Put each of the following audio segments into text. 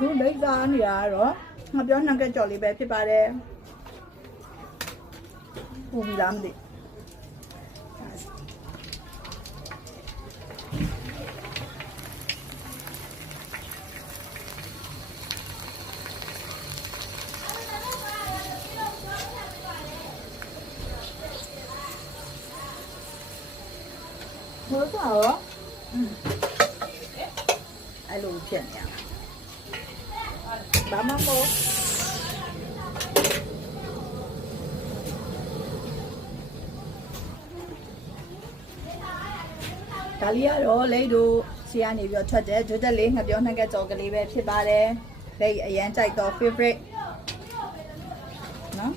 Cứ lấy ra thì rồi mà béo năng cái trò lì bé phía ba đây không làm gì mới có hả ai lùi chuyện nhỉ bà má côဒါလေးကတော့လိတ်တို့ဆီကနေပြီးထွက်တယ်ဂျိုတက်လေးငါပြောနှံကကြော်ကလေးပဲဖြစ်ပါတယ်လိတ်အရန်ကြိုက်တော့ favorite နော်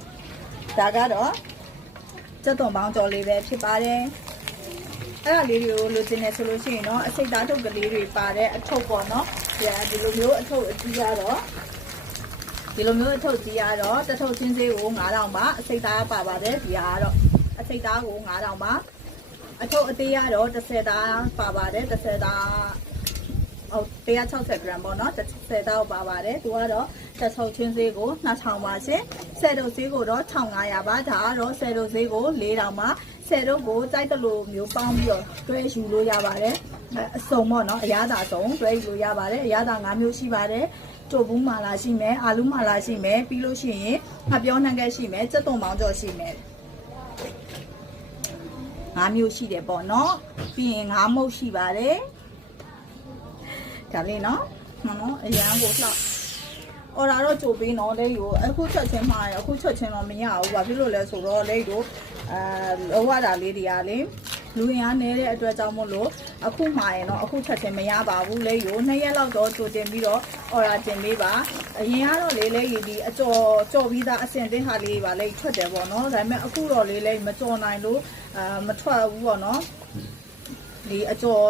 ဒါကတော့စက်သွန်ပေါင်းကြော်လေးပဲဖြစ်ပါတယ်အဲ့ဒါလေးတွေကိုလိုချင်တယ်ဆိုလို့ရှိရင်တော့အစိတ်သားထုတ်ကလေးတွေပါတဲ့အထုပ်ပေါ့နော်ဒီလိုမျိုးအထုပ်အကြီးရတော့ဒီလိုမျိုးအထုပ်ကြီးရတော့တစ်ထုပ်ချင်းသေးကို9000ပါအစိတ်သားပါပါတယ်ဒီဟာကတော့အစိတ်သားကို9000ပါအထုပ်အသေးရတော့10သားပါပါတယ်10သားဟုတ်160 gram ပေါ့နော်10သားပါပါတယ်သူကတော့တစ်ထုပ်ချင်းသေးကို2000ပါရှင်10ထုပ်သေးကိုတော့1500ပါဒါကတော့10ထုပ်သေးကို4000ပါ10ထုပ်ကိုစိုက်တလို့မျိုးပေါင်းပြီးတော့တွဲယူလို့ရပါတယ်အစုံပေါ့နော်အရသာစုံတွဲယူလို့ရပါတယ်အရသာ5မျိုးရှိပါတယ်တိုဘူးမာလာရှိမယ်အာလူးမာလာရှိမယ်ပြီးလို့ရှိရင်ငါပြောနှံခဲ့ရှိမယ်စက်သွန်ပေါင်းကြော်ရှိမယ်5မျိုးရှိတယ်ပေါ့နော်ပြီးရင်5မုတ်ရှိပါတယ်ဒါလေးနော်နော်အရန်ကိုလှအော်ဒါတော့ကြိုပေးနော်လေးကိုအခုချက်ချင်းမှာရအခုချက်ချင်းတော့မရဘူးဘာဖြစ်လို့လဲဆိုတော့လေးကိုလောရတာလေးတွေကလေလူရင်အားနေတဲ့အတွက်ကြောင့်မို့လို့အခုမှာရနော်အခုချက်ချင်းမရပါဘူးလေးကို2ရက်လောက်တော့ကြိုတင်ပြီးတော့အော်ဒါတင်ပေးပါအရင်ကတော့လေးဒီအကြော်ပြီးသားအစင်သင်းဟာလေးပါလေးထွက်တယ်ပေါ့နော်ဒါပေမဲ့အခုတော့လေးမကြော်နိုင်လို့မထွက်ဘူးပေါ့နော်ဒီအကျော်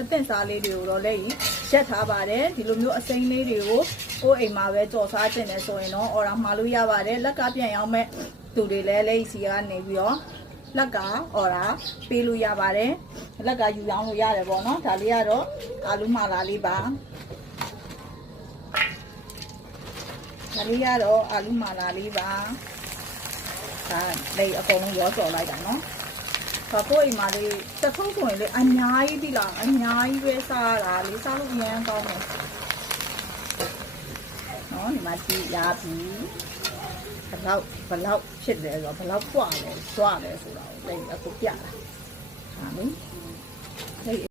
အသင့်စားလေးတွေကိုတော့လည်းရက်ထားပါတယ်ဒီလိုမျိုးအစိမ်းလေးတွေကိုကိုယ်အိမ်မှာပဲကြော်စားတင်တယ်ဆိုရင်တော့အော်ဒါမှာလို့ရပါတယ်လက်ကပြန်ရောက်မဲ့သူတွေလည်းလက်စီကနေပြီးတော့လက်ကအော်ဒါပေးလို့ရပါတယ်လက်ကယူရောင်းလို့ရတယ်ပေါ့နော်ဒါလေးကတော့အာလူးမာလာလေးပါဒါလေးကတော့အာလူးမာလာလေးပါဒါလေးအကုန်လုံးရောကြော်လိုက်တာနော်ဘာကိုအိမ်မှာလေးတစ်ထုပ်ဆိုရင်လေအများကြီးပြီလားအများကြီးပဲစားတာလေစားလို့ရမ်းကောင်းတယ်နော်ဒီမှာကြည့်ရပြီဘလောက်ဖြစ်တယ်ဆိုတော့ဘလောက်ပွားလဲကြွားလဲဆိုတာကိုတိတ်အခုပြတာဟာလေ